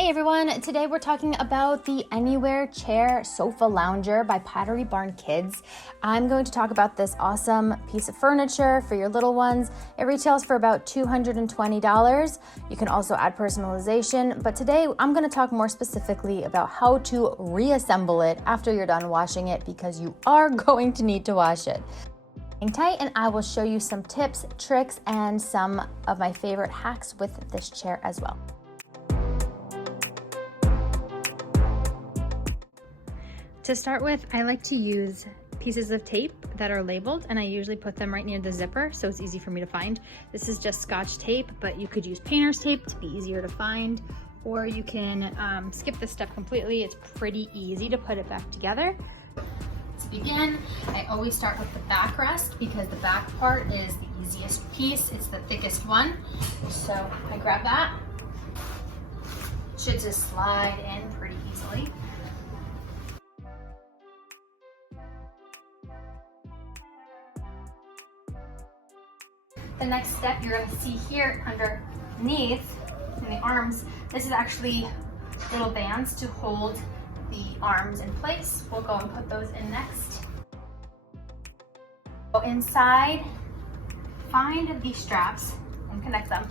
Hey everyone, today we're talking about the Anywhere Chair Sofa Lounger by Pottery Barn Kids. I'm going to talk about this awesome piece of furniture for your little ones. It retails for about $220. You can also add personalization, but today I'm going to talk more specifically about how to reassemble it after you're done washing it, because you are going to need to wash it. Hang tight and I will show you some tips, tricks, and some of my favorite hacks with this chair as well. To start with, I like to use pieces of tape that are labeled, and I usually put them right near the zipper so it's easy for me to find. This is just Scotch tape, but you could use painter's tape to be easier to find, or you can skip this step completely. It's pretty easy to put it back together. To begin, I always start with the backrest because the back part is the easiest piece. It's the thickest one. So I grab that. It should just slide in pretty easily. The next step you're gonna see here underneath in the arms, this is actually little bands to hold the arms in place. We'll go and put those in next. Go inside, find these straps and connect them.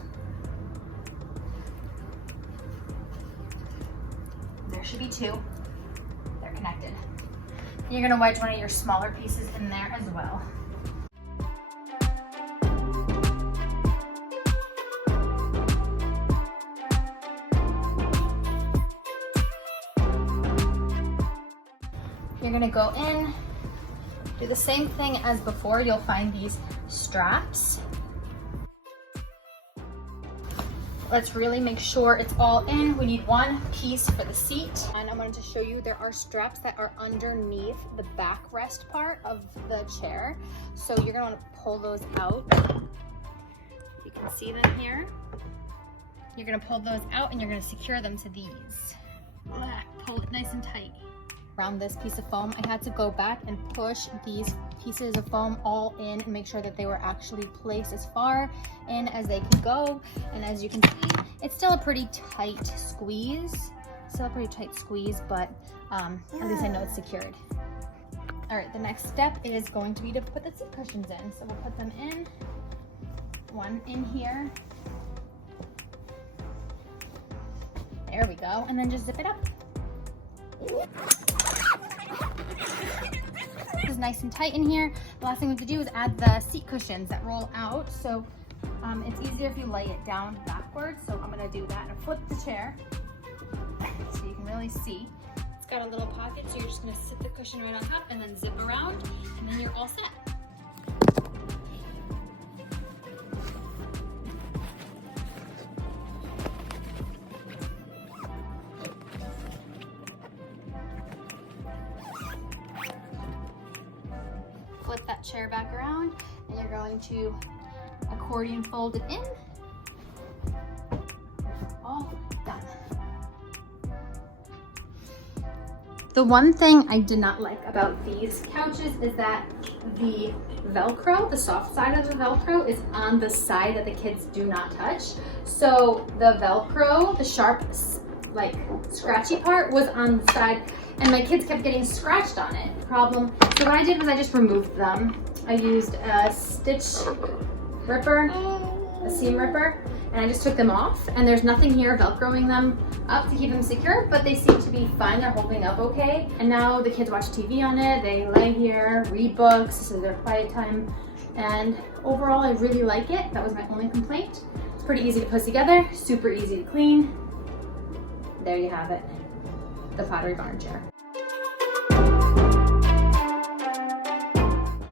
There should be two. They're connected. And you're gonna wedge one of your smaller pieces in there as well. You're gonna go in, do the same thing as before. You'll find these straps. Let's really make sure it's all in. We need one piece for the seat. And I'm going to show you there are straps that are underneath the backrest part of the chair. So you're gonna want to pull those out. You can see them here. You're gonna pull those out and you're gonna secure them to these. Pull it nice and tight. Around this piece of foam, I had to go back and push these pieces of foam all in and make sure that they were actually placed as far in as they can go. And as you can see, it's still a pretty tight squeeze. But at least I know it's secured. All right, the next step is going to be to put the seat cushions in. So we'll put them in, one in here. There we go, and then just zip it up. This is nice and tight in here. The last thing we have to do is add the seat cushions that roll out. So it's easier if you lay it down backwards. So I'm gonna do that and flip the chair so you can really see. It's got a little pocket, so you're just gonna sit the cushion right on top and then zip around, and then you're all set. Flip that chair back around and you're going to accordion fold it in. All done. The one thing I did not like about these couches is that the Velcro, the soft side of the Velcro, is on the side that the kids do not touch. So the Velcro, the sharp, like scratchy part, was on the side, and my kids kept getting scratched on it. Problem. So what I did was I just removed them. I used a stitch ripper, a seam ripper, and I just took them off. And there's nothing here Velcroing them up to keep them secure, but they seem to be fine. They're holding up okay. And now the kids watch TV on it. They lay here, read books. This is their quiet time. And overall, I really like it. That was my only complaint. It's pretty easy to put together, super easy to clean. There you have it, the Pottery Barn chair.